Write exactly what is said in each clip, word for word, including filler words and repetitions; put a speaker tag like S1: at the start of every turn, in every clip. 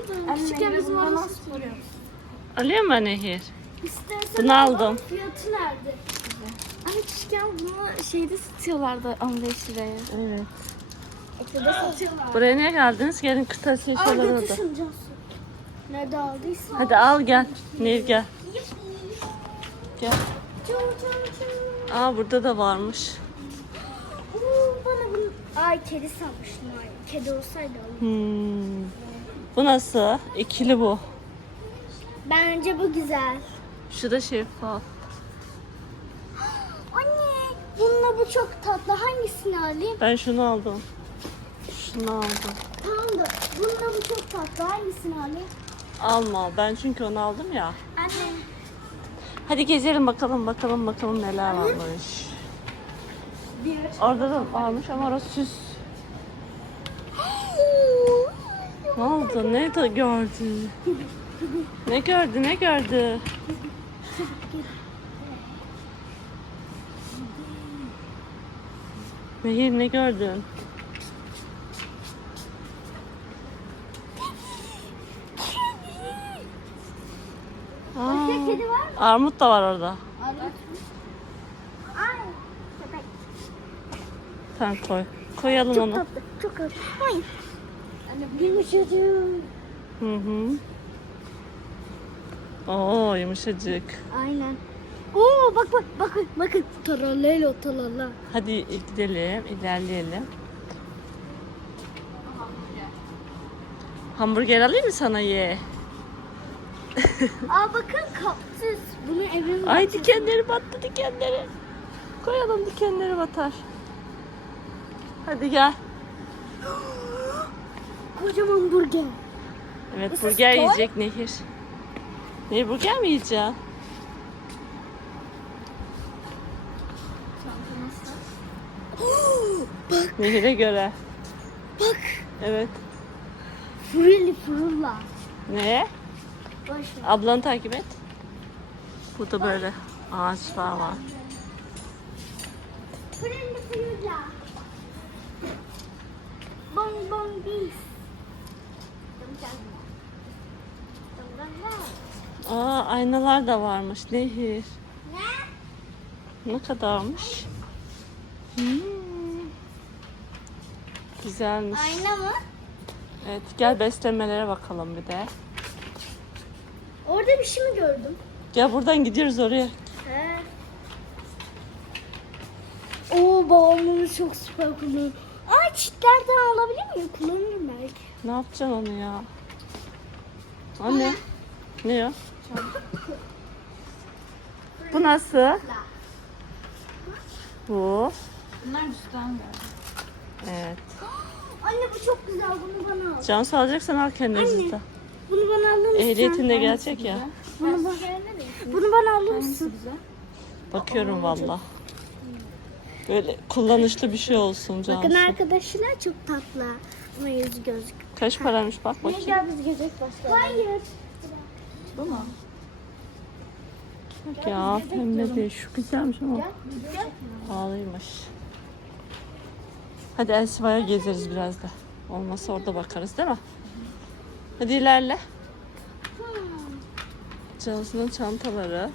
S1: alırdım. Küçükken bizim orada soruyor.
S2: Alayım mı Nehir?
S1: İstersen
S2: Bunu aldım.
S1: Fiyatı nerede? Ay küçükken bunu şeyde satıyorlardı on beş liraya.
S2: Evet.
S1: Ekede satıyorlar.
S2: Buraya niye geldiniz? Gelin kırtasiye
S1: Al
S2: şeyler orada.
S1: götürsün Cansu. Nerede aldıysan.
S2: Hadi al gel. Nehir gel. Gel.
S1: Çu çu çu.
S2: Aa burada da varmış.
S1: Oo, bana bunu... Ay kedi sanmıştım. Ay. Kedi olsaydı alırdım.
S2: Hmm. Bu nasıl? İkili bu.
S1: Bence bu güzel.
S2: Şu da şeffaf.
S1: Anne bununla bu çok tatlı. Hangisini alayım?
S2: Ben şunu aldım. Şunu aldım.
S1: Tamam da bununla bu çok tatlı. Hangisini alayım?
S2: Alma. Ben çünkü onu aldım ya.
S1: Anne.
S2: Hadi gezelim bakalım bakalım bakalım neler varmış. Orada da varmış ama orası süs. Ne oldu? Ne de gördü? Ne gördü? Ne gördü? Nehir ne gördün? Aa,
S1: Kedi var mı?
S2: armut da var orada.
S1: Ay. Köpek.
S2: Tamam koy. Koyalım
S1: Çok
S2: onu.
S1: tatlı. Çok tatlı. Ay. Anne yumuşacık.
S2: Hı hı. Oo yumuşacık.
S1: Aynen. Oo bak bak bakın bakın. Taralelo talala.
S2: Hadi gidelim, ilerleyelim. Hamburger alayım mı sana ye?
S1: Aa bakın kaktüs. Bunu evime
S2: Ay dikenleri battı dikenleri. Koyalım dikenleri batar. Hadi gel.
S1: kocaman burger.
S2: Evet
S1: This is
S2: burger
S1: toy?
S2: yiyecek Nehir. Nehir burger mi yiyeceksin?
S1: Bak
S2: Nehir'e göre.
S1: bak.
S2: Evet.
S1: Frilli frulla.
S2: Ne?
S1: Boş ver.
S2: Ablanı takip et. Burada böyle ağaçlar var.
S1: Frilli frulla. Bong bong bis.
S2: Aa aynalar da varmış Nehir.
S1: Ne?
S2: Ne kadarmış? Hmm. Güzelmiş.
S1: Ayna mı?
S2: Evet gel beslemelere bakalım bir de.
S1: Orada bir şey mi gördüm?
S2: Gel buradan gidiyoruz oraya.
S1: He. Oo babam bunu çok süper kullanıyor. Ay çitlerden alabilir miyim? Kullanırım belki.
S2: Ne yapacaksın onu ya? O ne? Ne o? Bu nasıl? Bu.
S1: Bunlar üstten geldi.
S2: Evet.
S1: Anne bu çok güzel. Bunu bana al.
S2: Cansu alacaksan al kendinizi de.
S1: Bunu bana alır mısın?
S2: Ehliyetin de gelecek ya.
S1: Bunu, ba- bunu bana alır mısın?
S2: Bakıyorum valla. Böyle kullanışlı bir şey olsun
S1: Bakın
S2: Cansu.
S1: arkadaşlar çok tatlı. Ama yüzü gözük.
S2: Kaç paraymış bak
S1: Ne
S2: bakayım.
S1: gel biz gezecek başka. Hayır.
S3: Bu mu?
S2: Bak ya pembe değil. Şu güzelmiş ama
S1: Gel. Gel.
S2: pahalıymış. Hadi Elsiva'ya gezeriz biraz da. Olmazsa orada bakarız değil mi? Hadi ilerle. Cansu'nun çantaları.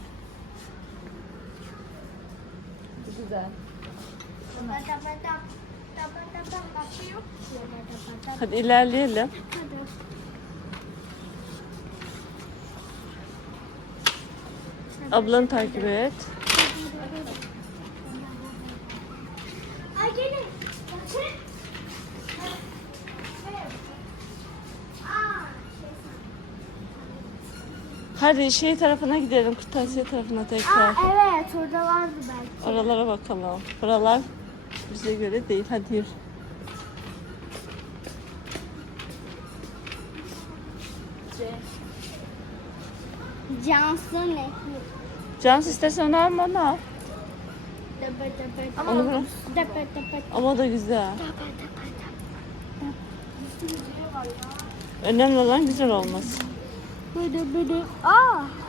S3: Güzel.
S2: Hadi ilerleyelim. Ablanı takip et.
S1: Ay gelin. Bakın. Aa, şey
S2: Hadi şey tarafına gidelim. Kırtasiye tarafına tekrar.
S1: Aa evet orada vardı belki.
S2: Oralara bakalım. Buralar bize göre değil. Hadi yürü.
S1: Cansu ne?
S2: Cansu istersen onu alma onu al. Onu bırak. Ama o da güzel. Önemli olan güzel olması.
S1: Böyle böyle. Aa